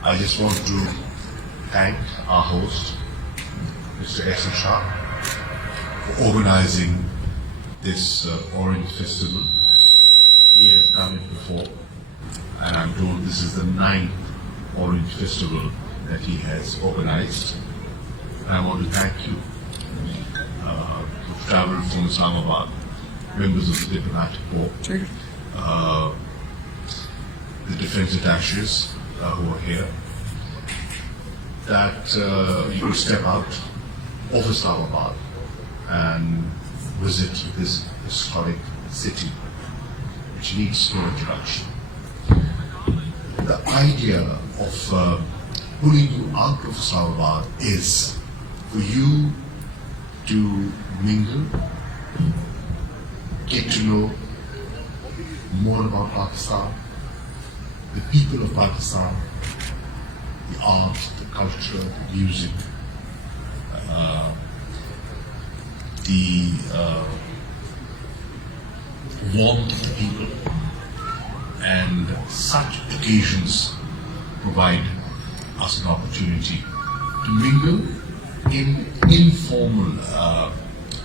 I just want to thank our host, Mr. Shah, for organizing this Orange Festival. He has done it before, and I'm told this is the 9th Orange Festival that he has organized. And I want to thank you who've traveled from Islamabad, members of the diplomatic corps, the defense attaches who are here, that you could step out of Islamabad and visit this historic city, which needs no introduction. The idea of pulling you out of Islamabad is for you to mingle, get to know more about Pakistan, the people of Pakistan, the art, the culture, the music, the warmth of the people, and such occasions provide us an opportunity to mingle in informal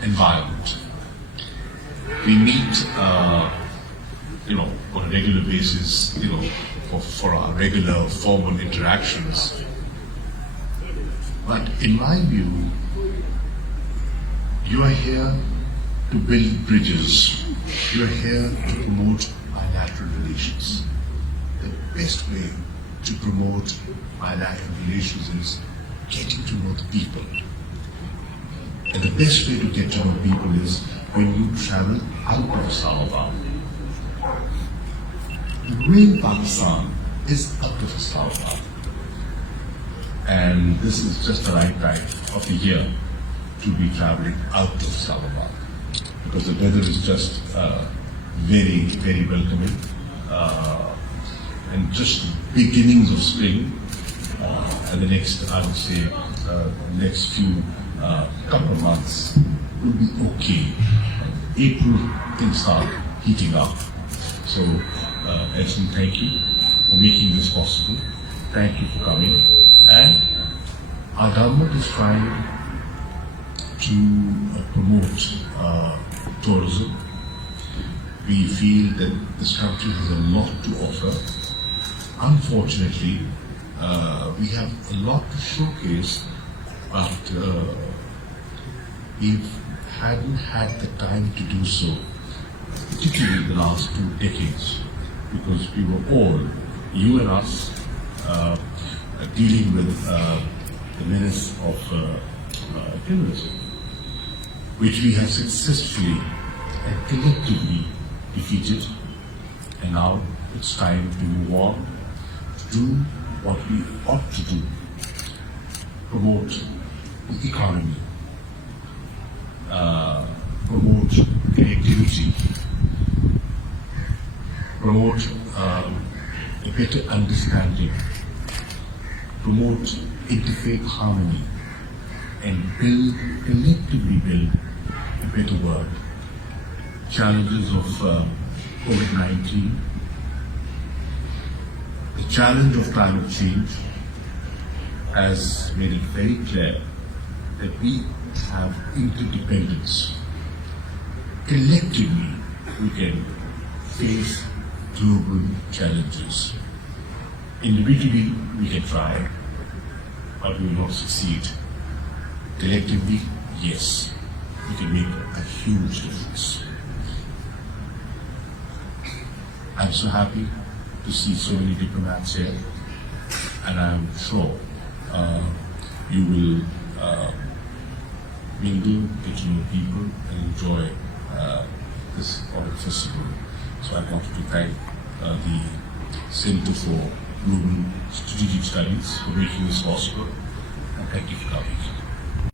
environment. We meet, on a regular basis, for our regular formal interactions. But in my view, you are here to build bridges. You are here to promote bilateral relations. The best way to promote bilateral relations is getting to know the people. And the best way to get to know people is when you travel out of Islamabad. The real Pakistan is out of Islamabad. And this is just the right time of the year to be traveling out of Islamabad, because the weather is just very, very welcoming. And just beginnings of spring, and the next, I would say, next few couple of months will be okay. April, things start heating up. So, Edson, thank you for making this possible. Thank you for coming. And our government is trying to promote tourism. We feel that this country has a lot to offer. Unfortunately, we have a lot to showcase, but we hadn't had the time to do so, particularly the last 2 decades, because we were all, you and us, dealing with the menace of terrorism, which we have successfully and collectively defeated. And now it's time to move on to do what we ought to do: promote the economy, promote connectivity, promote a better understanding, promote interfaith harmony, and collectively build a better world. Challenges of COVID-19, the challenge of climate change has made it very clear that we have interdependence. Collectively, we can face global challenges. Individually, we can try, but we will not succeed. Collectively, yes, we can make a huge difference. I'm so happy to see so many diplomats here, and I'm sure you will mingle, get to know people, and enjoy this Orange Festival. So I wanted to thank the Center for Global Strategic Studies for making this possible, and thank you for coming.